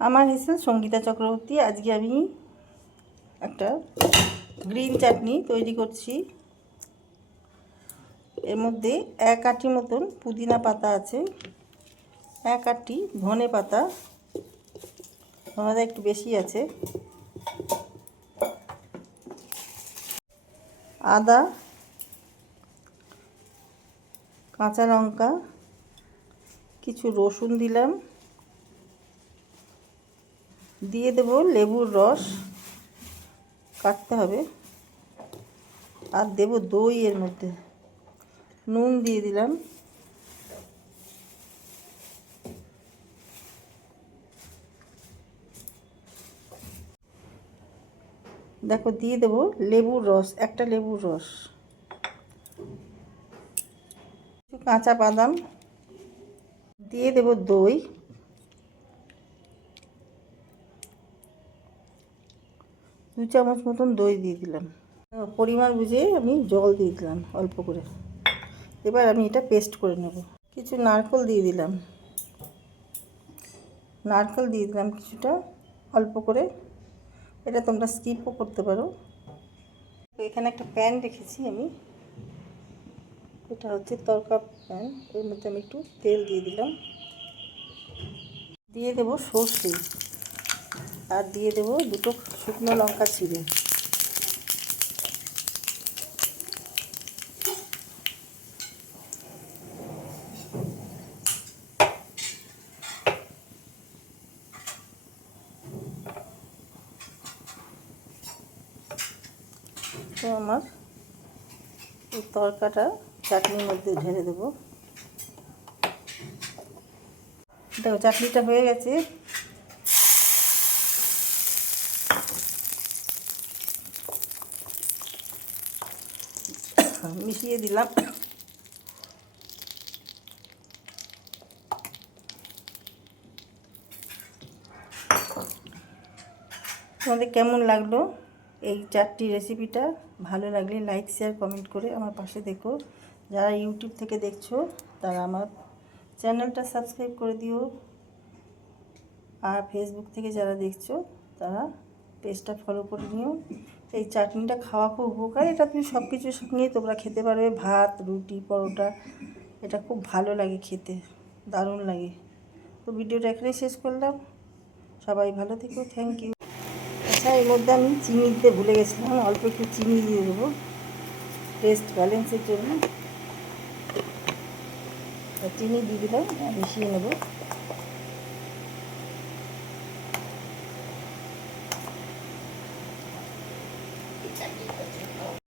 আমার হেসেল সঙ্গীতা চক্রবর্তী। আজকে আমি একটা গ্রিন চাটনি তৈরি করছি। এর মধ্যে 1 আঁটি মতন পুদিনা পাতা আছে, 1 আঁটি ধনে পাতা, ধনেটা একটু বেশি আছে, আদা, কাঁচা লঙ্কা, কিছু রসুন দিলাম, দিয়ে দেব লেবুর রস, কাটতে হবে, আর দেব দই। এর মধ্যে নুন দিয়ে দিলাম, দেখো দিয়ে দেব লেবুর রস, একটা লেবুর রস, কাঁচা বাদাম, দিয়ে দেব দই, 2 চামচ মতন দই দিয়ে দিলাম। পরিমাণ বুঝে আমি জল দিয়ে দিলাম অল্প করে। এবার আমি এটা পেস্ট করে নেব। কিছু নারকেল দিয়ে দিলাম, কিছুটা অল্প করে। এটা তোমরা স্কিপও করতে পারো। এখানে একটা প্যান রেখেছি আমি, এটা হচ্ছে তরকা প্যান। এর মধ্যে আমি একটু তেল দিয়ে দিলাম, দিয়ে দেব সর্ষে, আর দিয়ে দেব 2টো শুকনো লঙ্কা ছিঁড়ে। তো আমার এই তরকাটা চাটনির মধ্যে ঢেলে দেবো। দেখো চাটনিটা হয়ে গেছে। মিশিয়ে দিলাম। তোমাদের কেমন লাগলো এই চাটনি রেসিপিটা? ভালো লাগলে লাইক, শেয়ার, কমেন্ট করে আমার পাশে দেখো। যারা ইউটিউব থেকে দেখছো তারা আমার চ্যানেলটা সাবস্ক্রাইব করে দিও, আর ফেসবুক থেকে যারা দেখছো তারা পেজটা ফলো করে নিও। এই চাটনিটা খাওয়া খুব উপকার। এটা তুমি সব কিছুর সঙ্গেই তোমরা খেতে পারবে, ভাত, রুটি, পরোটা। এটা খুব ভালো লাগে খেতে, দারুণ লাগে। তো ভিডিওটা এখানেই শেষ করলাম। সবাই ভালো থেকো, থ্যাংক ইউ। আচ্ছা, এর মধ্যে আমি চিনি দিতে ভুলে গেছিলাম, অল্প একটু চিনি দিয়ে দেবো টেস্ট ব্যালেন্সের জন্য। চিনি দিয়ে দিলাম, মিশিয়ে নেব।